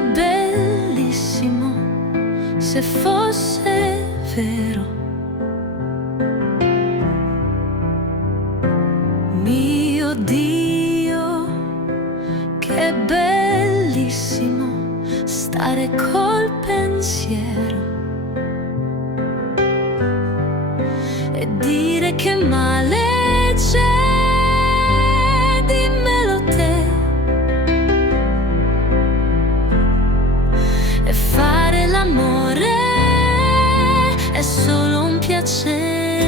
sia bellissimo se fosse vero. Mio Dio, che bellissimo stare col pensiero e dire che male c'è. Dimmelo te. E fare l'amore è solo un piacere.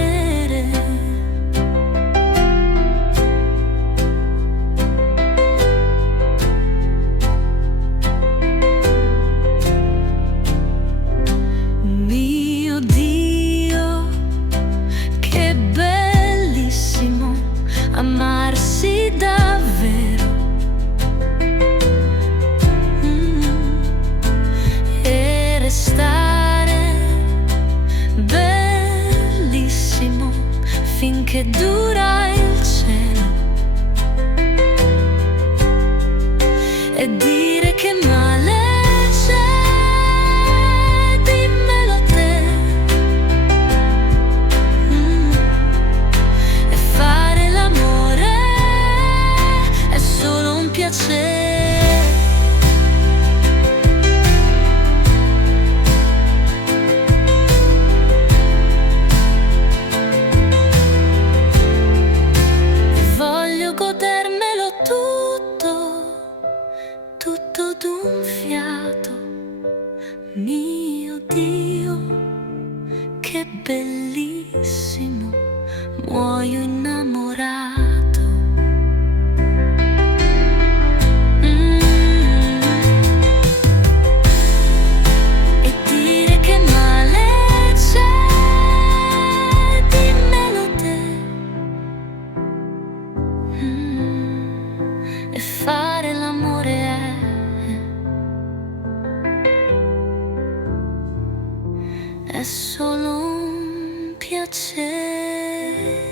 Mio Dio, che bellissimo amarsi davvero. E restare bellissimo finché dura il cielo. E dire che male c'è. Dimmelo te. E fare l'amore è solo un piacere. Voglio godermelo tutto d'un fiato. Mio Dio, che bellissimo, muoio innamorato. E dire che male c'è. Dimmelo te. E fare l'amore è solo un piacere.